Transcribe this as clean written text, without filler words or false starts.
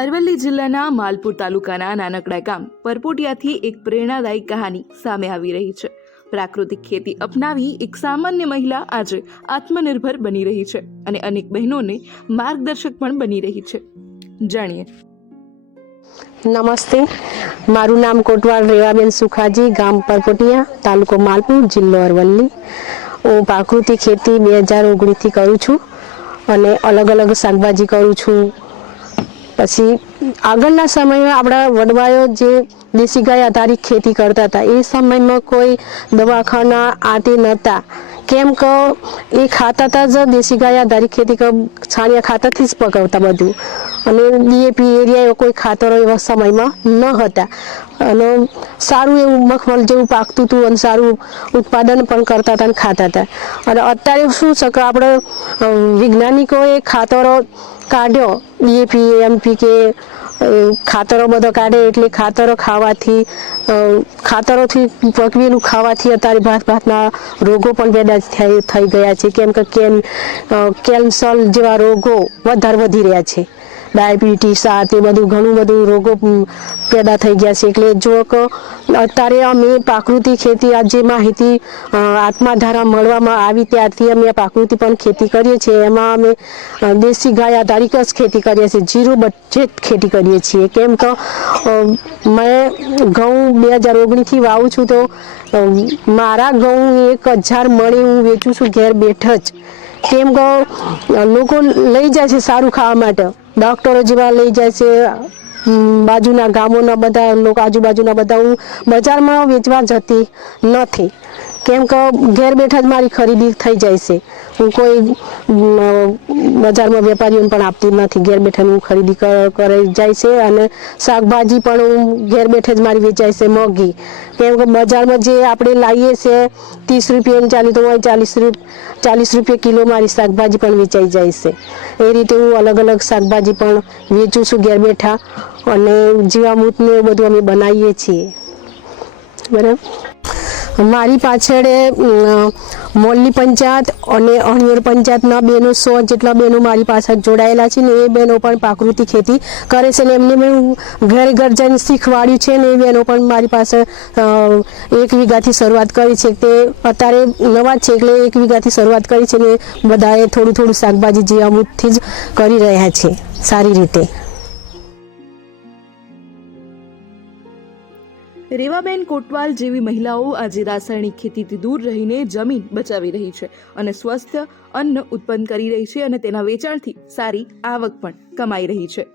અરવલ્લી જિલ્લાના માલપુર તાલુકાના નાનકડા ગામ પરપોટિયાથી એક પ્રેરણાદાયી કહાની સામે આવી રહી છે। પ્રાકૃતિક ખેતી અપનાવી એક સામાન્ય મહિલા આજે આત્મનિર્ભર બની રહી છે અને અનેક બહેનોને માર્ગદર્શક પણ બની રહી છે। જાણીએ। નમસ્તે, મારું નામ કોટવાલ રેવાબેન સુખાજી, ગામ પરપોટિયા, તાલુકો માલપુર, જિલ્લો અરવલ્લી। હું પ્રાકૃતિક ખેતી 2019થી કરું છું અને અલગ અલગ શાકભાજી કરું છું। પછી આગળના સમયમાં આપણા વડવાઓ જે દેશી ગાય આધારિત ખેતી કરતા હતા, એ સમયમાં કોઈ દવાખાના આતે નહોતા, કેમ કે એ ખાતા હતા જ દેશી ગાય આધારિત ખેતી, છાણિયા ખાતરથી જ પકવતા બધું, અને ડીએપી એરિયા કોઈ ખાતરો એવા સમયમાં ન હતા અને સારું એવું મગફળી જેવું પાકતું હતું અને સારું ઉત્પાદન પણ કરતા હતા અને ખાતા હતા। અને અત્યારે શું છે કે આપણે વૈજ્ઞાનિકોએ ખાતરો કાઢ્યો, ડીએપી એમપીકે ખાતરો બધો કાઢે, એટલે ખાતરો ખાવાથી, ખાતરોથી પકવેલું ખાવાથી અત્યારે ભાતના રોગો પણ પેદા થઈ ગયા છે, કેમ કે કેન્સર જેવા રોગો વધારે વધી રહ્યા છે, ડાયાબિટીસ આ તે બધું ઘણું બધું રોગો પેદા થઈ ગયા છે। એટલે જો કે અત્યારે અમે પ્રાકૃતિક ખેતી, આ જે માહિતી આત્માધારા મળવામાં આવી ત્યારથી અમે પ્રાકૃતિક પણ ખેતી કરીએ છીએ। એમાં અમે દેશી ગાય આધારિત જ ખેતી કરીએ છીએ, જીરો બજેટ ખેતી કરીએ છીએ, કેમ કે મેં ઘઉં 2019થી વાવું છું, તો મારા ઘઉં 1000 મણે હું વેચું છું ઘેર બેઠ જ, કેમ કે લોકો લઈ જાય છે સારું ખાવા માટે, ડૉક્ટરો જેવા લઈ જાય છે, બાજુના ગામોના બધા લોકો, આજુબાજુના બધા, હું બજારમાં વેચવા જતી નથી, કેમ કે ઘેર બેઠા જ મારી ખરીદી થઈ જાય છે। હું કોઈ બજારમાં વેપારીઓને પણ આપતી નથી, ઘેર બેઠા હું ખરીદી કરી જાય છે। અને શાકભાજી પણ હું ઘેર બેઠે જ મારી વેચાય છે મોંઘી, કેમ કે બજારમાં જે આપણે લાવીએ છીએ 30 રૂપિયાની ચાલી, તો 40 રૂપિયા કિલો મારી શાકભાજી પણ વેચાઈ જાય છે। એ રીતે હું અલગ અલગ શાકભાજી પણ વેચું છું ઘેર બેઠા, અને જીવામૃતને એવું બધું અમે બનાવીએ છીએ, બરાબર। મારી પાછળ મોલની પંચાયત અને અણિયોર પંચાયતના બહેનો 100 જેટલા બહેનો મારી પાછળ જોડાયેલા છે ને એ બહેનો પણ પ્રાકૃતિક ખેતી કરે છે ને એમને મેં ઘરે ઘર જઈને શીખવાડ્યું છે ને એ બહેનો પણ મારી પાસે 1 વીઘાથી શરૂઆત કરી છે। તે અત્યારે નવા જ છે એટલે 1 વીઘાથી શરૂઆત કરી છે ને બધાએ થોડું થોડું શાકભાજી જીવામૃતથી જ કરી રહ્યા છે સારી રીતે। રેવાબેન કોટવાલ જેવી મહિલાઓ આજે રાસાયણિક ખેતીથી દૂર રહીને જમીન બચાવી રહી છે અને સ્વસ્થ અન્ન ઉત્પન્ન કરી રહી છે અને તેના વેચાણથી સારી આવક પણ કમાઈ રહી છે।